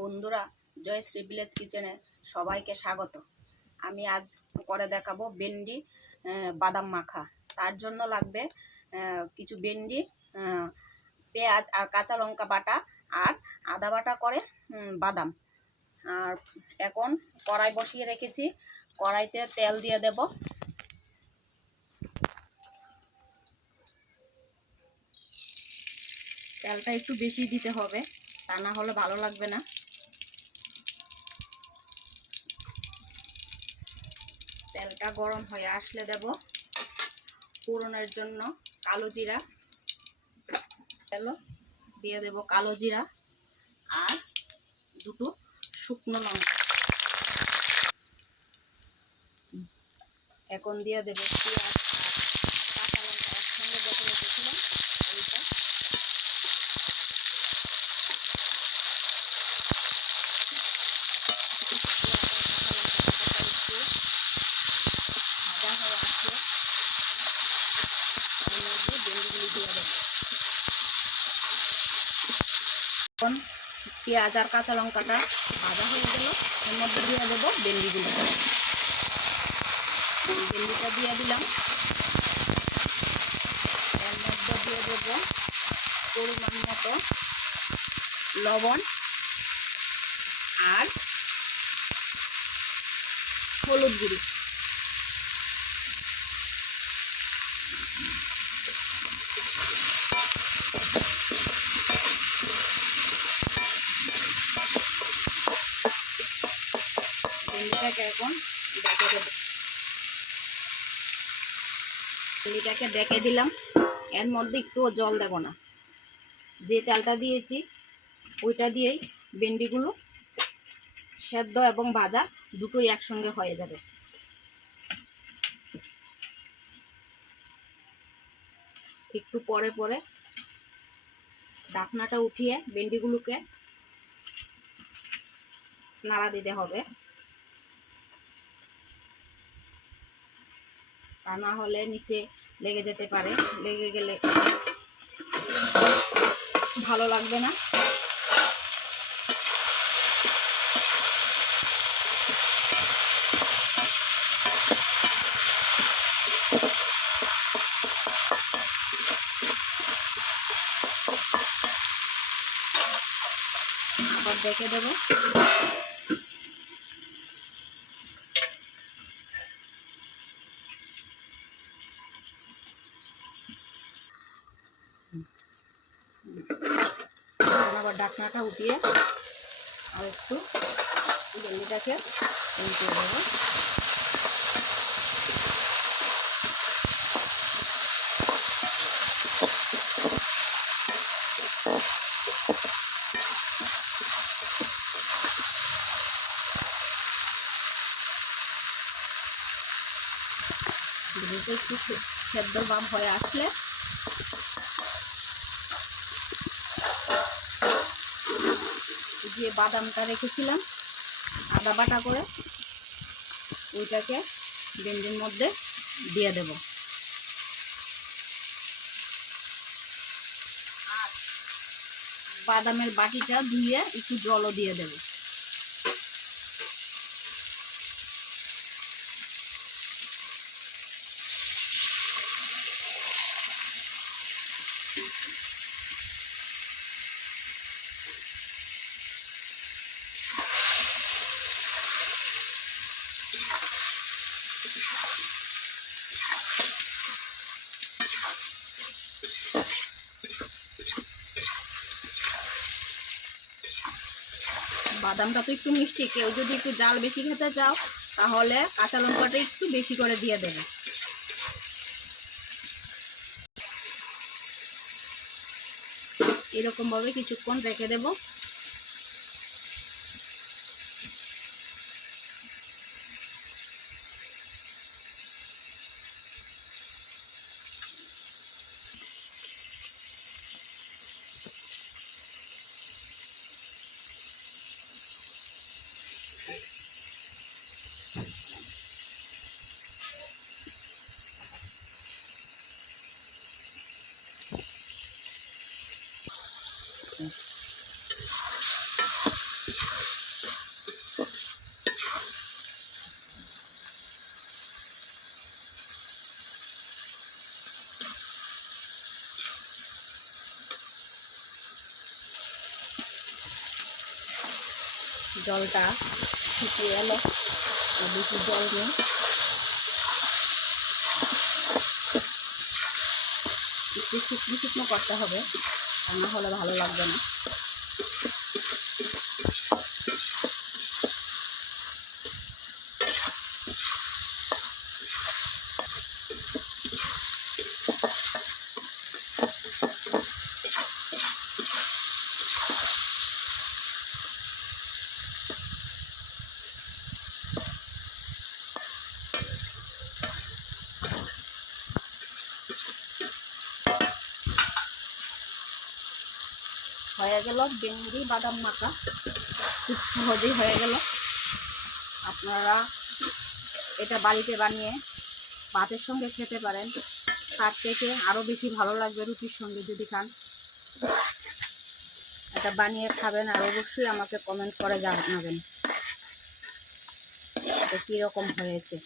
বন্ধুরা, জয়শ্রী ভিলেজ কিচেনে সবাইকে স্বাগত। আমি আজ করে দেখাবো ভেন্ডি বাদাম মাখা। তার জন্য লাগবে কিছু ভেন্ডি, পেঁয়াজ আর কাঁচা লঙ্কা বাটা আর আদা বাটা করে বাদাম। আর এখন কড়াই বসিয়ে রেখেছি, কড়াইতে তেল দিয়ে দেব। তেলটা একটু বেশি দিতে হবে, তা না হলে ভালো লাগবে না। তেলটা গরম হয়ে আসলে দেব ফোড়নের জন্য কালো জিরা। তেল দিয়ে দেব কালো জিরা আর দুটো শুকনো লঙ্কা। এখন দিয়ে দেব পেঁয়াজ আর কাঁচা লঙ্কা একসঙ্গে বেটে রেখেছিলাম ওইটা। এখন পেঁয়াজ আর কাঁচা লঙ্কাটা ভাজা হয়ে গেল, এর মধ্যে দিয়ে দেবো ভেন্ডিগুলো। ভেন্ডিটা দিয়ে দিলাম। এর মধ্যে দিয়ে দেবো পরিমাণ মতো লবণ আর হলুদ গুঁড়ি। ভেন্ডিটাকে এখন ডেকে দেবো। ভেন্ডিটাকে ডেকে দিলাম। এর মধ্যে একটুও জল দেব না, যে তেলটা দিয়েছি ওইটা দিয়েই ভেন্ডিগুলো সেদ্ধ এবং ভাজা দুটোই একসঙ্গে হয়ে যাবে। একটু পরে পরে ঢাকনাটা উঠিয়ে ভেন্ডিগুলোকে নাড়া দিতে হবে, তা না হলে নিচে লেগে যেতে পারে। লেগে গেলে ভালো লাগবে না। আবার দেখে দেবো। আবার ঢাকনাটা উঠিয়ে আর একটু ভেন্ডিটাকে উল্টে দেবো। ভেন্ডিটা একটু সেদ্ধ ভাব হয়ে আসলে যে বাদামটা রেখেছিলাম আদা বাটা করে ওইটাকে ভেন্ডির মধ্যে দিয়ে দেব। আর বাদামের বাটিটা ধুয়ে একটু জলও দিয়ে দেব। বাদামটা তো একটু মিষ্টি, কেউ যদি একটু জাল বেশি খেতে চাও তাহলে কাঁচা লঙ্কাটা একটু বেশি করে দিয়ে দেবে। এরকম ভাবে কিছুক্ষণ রেখে দেব। জলটা শুকিয়ে এলো, বেশি জল নেই। একটু শুকনো শুকনো করতে হবে, তা না হলে ভালো লাগবে না। হয়ে গেল ভেন্ডি বাদাম মাখা, খুব সহজেই হয়ে গেল। আপনারা এটা বাড়িতে বানিয়ে ভাতের সঙ্গে খেতে পারেন, তার থেকে আরও বেশি ভালো লাগবে রুটির সঙ্গে যদি খান। এটা বানিয়ে খাবেন আর অবশ্যই আমাকে কমেন্ট করে জানাবেন এটা কীরকম হয়েছে।